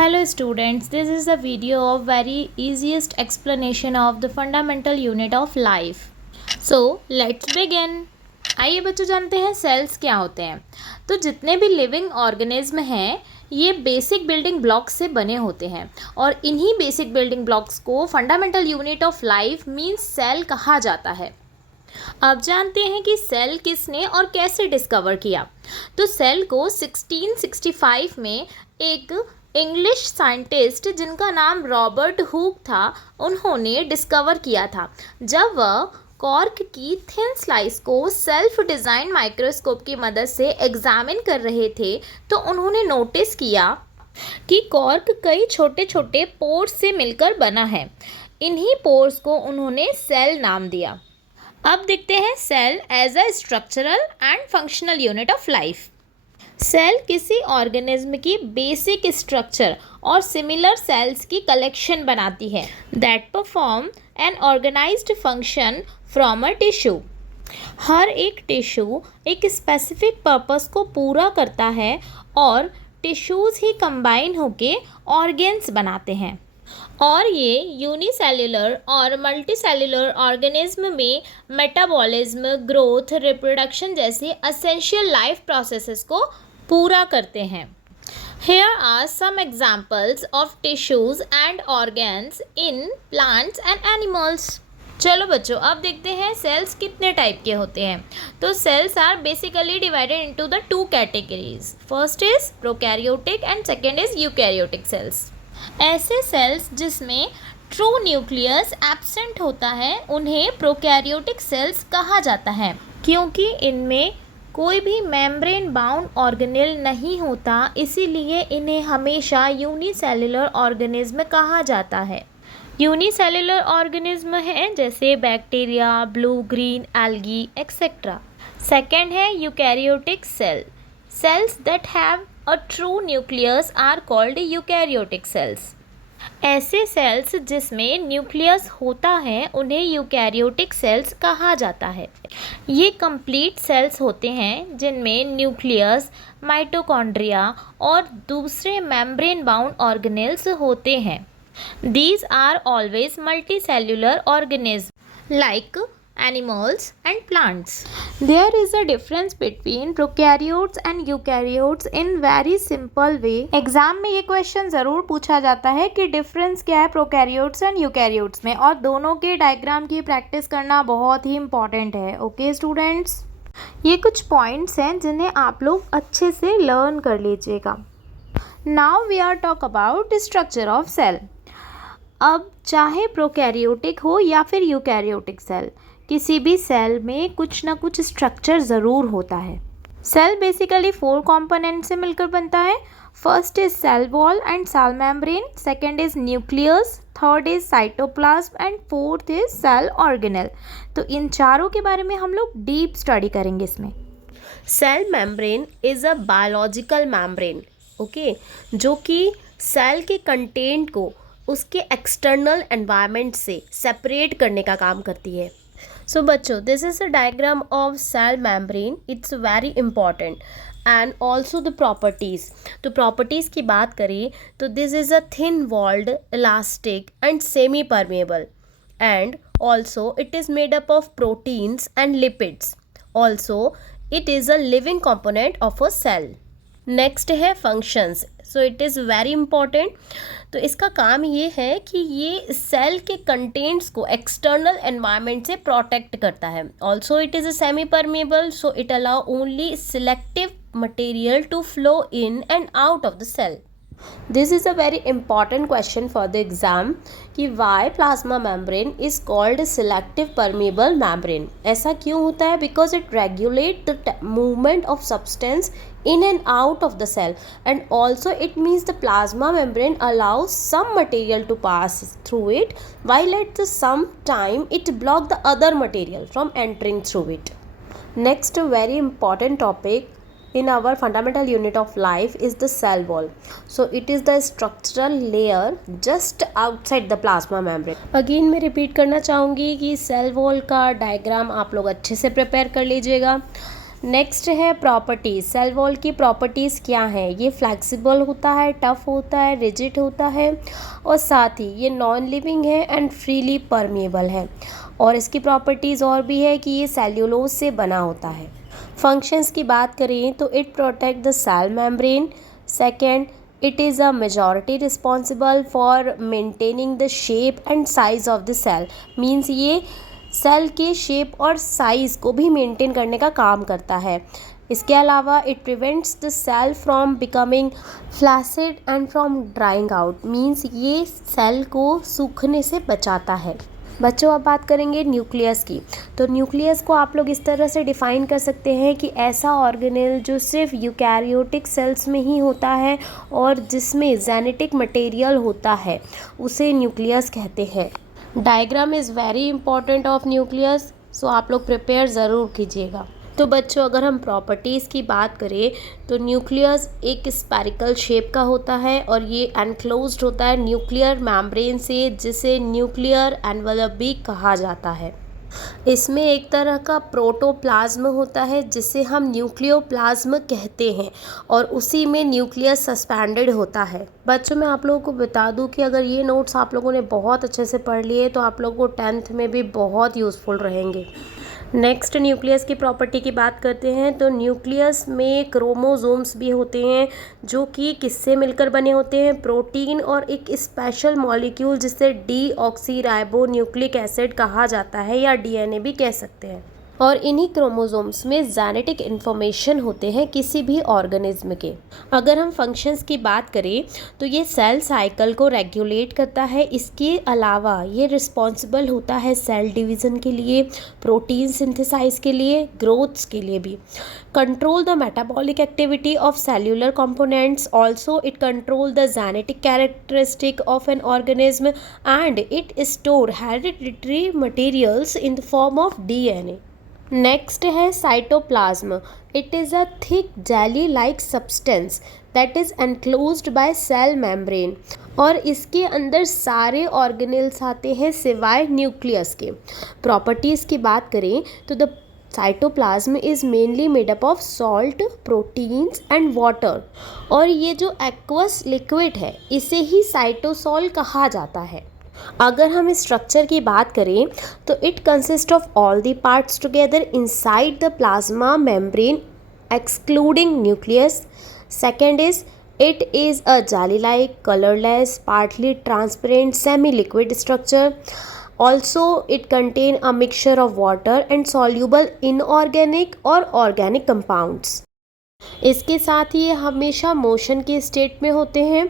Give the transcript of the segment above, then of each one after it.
Hello students, this is a video of very easiest explanation of the fundamental unit of life. So let's begin. आइए बच्चों जानते हैं sales क्या होते हैं। तो जितने भी लिविंग ऑर्गेनिज्म हैं ये बेसिक बिल्डिंग ब्लॉक्स से बने होते हैं और इन्हीं बेसिक बिल्डिंग ब्लॉक्स को fundamental unit of life means cell कहा जाता है। अब जानते हैं कि सेल किसने और कैसे डिस्कवर किया। तो सेल को 1665 में एक इंग्लिश साइंटिस्ट जिनका नाम रॉबर्ट हुक था उन्होंने डिस्कवर किया था जब वह कॉर्क की थिन स्लाइस को सेल्फ डिज़ाइन माइक्रोस्कोप की मदद से एग्जामिन कर रहे थे। तो उन्होंने नोटिस किया कि कॉर्क कई छोटे छोटे पोर्स से मिलकर बना है। इन्हीं पोर्स को उन्होंने सेल नाम दिया। अब देखते हैं cell as a structural and functional unit of life. Cell किसी ऑर्गेनिज्म की बेसिक स्ट्रक्चर और सिमिलर सेल्स की कलेक्शन बनाती है that perform an organized function from a tissue. हर एक टिश्यू एक स्पेसिफिक पर्पस को पूरा करता है और टिश्यूज़ ही कंबाइन होके ऑर्गेन्स बनाते हैं और ये यूनिसेल्युलर और मल्टीसेल्युलर ऑर्गेनिज्म में मेटाबॉलिज्म, ग्रोथ, रिप्रोडक्शन जैसे एसेंशियल लाइफ प्रोसेसेस को पूरा करते हैं। Here are some examples of tissues and organs in plants and animals. चलो बच्चों अब देखते हैं सेल्स कितने टाइप के होते हैं। तो cells are basically divided into the two categories. First is prokaryotic and second is eukaryotic cells. ऐसे सेल्स जिसमें ट्रू न्यूक्लियस एब्सेंट होता है उन्हें प्रोकैरियोटिक सेल्स कहा जाता है क्योंकि इनमें कोई भी मेम्ब्रेन बाउंड ऑर्गेनेल नहीं होता, इसीलिए इन्हें हमेशा यूनिसेल्युलर ऑर्गेनिज्म कहा जाता है। यूनिसेल्युलर ऑर्गेनिज्म हैं जैसे bacteria, blue green algae etcetera. Second है eukaryotic cell. Cells that have a true nucleus are called eukaryotic cells. ऐसे सेल्स जिसमें न्यूक्लियस होता है उन्हें यूकैरियोटिक सेल्स कहा जाता है। ये कंप्लीट सेल्स होते हैं जिनमें न्यूक्लियस, माइटोकॉन्ड्रिया और दूसरे मेम्ब्रेन बाउंड ऑर्गेनेल्स होते हैं। These are always multicellular organism like animals and plants. There is a difference between prokaryotes and eukaryotes in very simple way. Exam में ये क्वेश्चन ज़रूर पूछा जाता है कि डिफरेंस क्या है प्रोकैरियोट्स एंड यूकैरियोट्स में, और दोनों के डायग्राम की प्रैक्टिस करना बहुत ही इम्पॉर्टेंट है। ओके स्टूडेंट्स, ये कुछ पॉइंट्स हैं जिन्हें आप लोग अच्छे से लर्न कर लीजिएगा। Now we are talk about structure of cell. अब चाहे प्रोकैरियोटिक हो या फिर यूकैरियोटिक सेल, किसी भी सेल में कुछ ना कुछ स्ट्रक्चर ज़रूर होता है। सेल बेसिकली 4 कंपोनेंट से मिलकर बनता है। First is cell wall and cell membrane, second is nucleus, third is cytoplasm and fourth is cell organelle. तो इन चारों के बारे में हम लोग डीप स्टडी करेंगे इसमें। Cell membrane is a biological membrane, okay, जो कि सेल के कंटेंट को उसके एक्सटर्नल एनवायरनमेंट से सेपरेट करने का काम करती है। सो बच्चों, this is a diagram of cell membrane. It's very important and also the properties. तो प्रॉपर्टीज़ की बात करें तो this is a thin walled, elastic and semi permeable, and also it is made up of proteins and lipids. Also it is a living component of a cell. Next है functions. So it is very important. तो इसका काम ये है कि ये cell के contents को एक्सटर्नल एनवायरनमेंट से प्रोटेक्ट करता है। Also it is a semi permeable, so it allow only selective material to flow in and out of the cell. This is a very important question for the exam कि why plasma membrane is called selective permeable membrane. ऐसा क्यों होता है? Because it regulate the movement of substance in and out of the cell, and also it means the plasma membrane allows some material to pass through it, while at the some time it block the other material from entering through it. Next very important topic in our fundamental unit of life is the cell wall. So it is the structural layer just outside the plasma membrane. Again मैं repeat करना चाहूँगी कि cell wall का diagram आप लोग अच्छे से prepare कर लीजिएगा। नेक्स्ट है प्रॉपर्टीज। सेल वॉल की प्रॉपर्टीज़ क्या हैं? ये फ्लेक्सिबल होता है, टफ होता है, रिजिड होता है और साथ ही ये नॉन लिविंग है एंड फ्रीली परमिएबल है। और इसकी प्रॉपर्टीज़ और भी है कि ये सेल्यूलोज से बना होता है। फंक्शंस की बात करें तो it protect the cell membrane. Second, it is a majority responsible for maintaining the shape and size of the cell, means ये सेल के शेप और साइज़ को भी मेंटेन करने का काम करता है। इसके अलावा it prevents the cell from becoming flaccid and from drying out, means ये सेल को सूखने से बचाता है। बच्चों अब बात करेंगे न्यूक्लियस की। तो न्यूक्लियस को आप लोग इस तरह से डिफ़ाइन कर सकते हैं कि ऐसा ऑर्गेनेल जो सिर्फ यूकैरियोटिक सेल्स में ही होता है और जिसमें जेनेटिक मटेरियल होता है उसे न्यूक्लियस कहते हैं। Diagram is very important of nucleus, so आप लोग प्रिपेयर ज़रूर कीजिएगा। तो बच्चों अगर हम प्रॉपर्टीज़ की बात करें तो न्यूक्लियस एक स्फेरिकल शेप का होता है और ये एनक्लोज्ड होता है न्यूक्लियर मेम्ब्रेन से, जिसे न्यूक्लियर एनवलप भी कहा जाता है। इसमें एक तरह का प्रोटोप्लाज्म होता है जिसे हम न्यूक्लियोप्लाज्म कहते हैं और उसी में न्यूक्लियस सस्पेंडेड होता है। बच्चों मैं आप लोगों को बता दूं कि अगर ये नोट्स आप लोगों ने बहुत अच्छे से पढ़ लिए तो आप लोगों को 10th में भी बहुत यूज़फुल रहेंगे। नेक्स्ट न्यूक्लियस की प्रॉपर्टी की बात करते हैं। तो न्यूक्लियस में क्रोमोसोम्स भी होते हैं जो कि किससे मिलकर बने होते हैं? प्रोटीन और एक स्पेशल मॉलिक्यूल जिसे डीऑक्सीराइबो न्यूक्लिक एसिड कहा जाता है या डीएनए भी कह सकते हैं। और इन्हीं क्रोमोसोम्स में जेनेटिक इन्फॉर्मेशन होते हैं किसी भी ऑर्गेनिज्म के। अगर हम फंक्शंस की बात करें तो ये सेल साइकिल को रेगुलेट करता है। इसके अलावा ये रिस्पॉन्सिबल होता है सेल डिवीज़न के लिए, प्रोटीन सिंथेसाइज के लिए, ग्रोथ्स के लिए भी। Control the metabolic activity of cellular components, also it control the genetic characteristic of an organism and it store hereditary materials in the form of DNA. Next है cytoplasm. It is a thick jelly like substance that is enclosed by cell membrane और इसके अंदर सारे organelles आते हैं सिवाय nucleus के। Properties की बात करें तो the cytoplasm is mainly made up of salt, proteins and water और ये जो एक्वस लिक्विड है इसे ही साइटोसॉल कहा जाता है। अगर हम स्ट्रक्चर की बात करें तो it consist of all the parts together inside the plasma membrane excluding nucleus. Second is it is a jelly like colourless partly transparent semi liquid structure. Also it contain a mixture of water and soluble inorganic और organic compounds. इसके साथ ही ये हमेशा motion के state में होते हैं।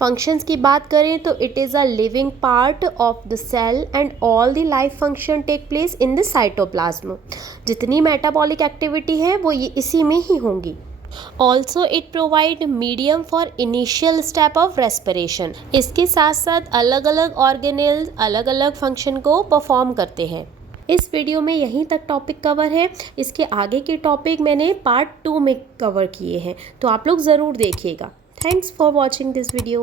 Functions की बात करें तो it is a living part of the cell and all the life function take place in the cytoplasm. जितनी मेटाबॉलिक एक्टिविटी है वो ये इसी में ही होंगी। Also it provide medium for initial step of respiration. इसके साथ साथ अलग अलग ऑर्गेनेल्स अलग अलग फंक्शन को परफॉर्म करते हैं। इस वीडियो में यहीं तक टॉपिक कवर है। इसके आगे के टॉपिक मैंने पार्ट 2 में कवर किए हैं तो आप लोग ज़रूर देखिएगा। Thanks for watching this video.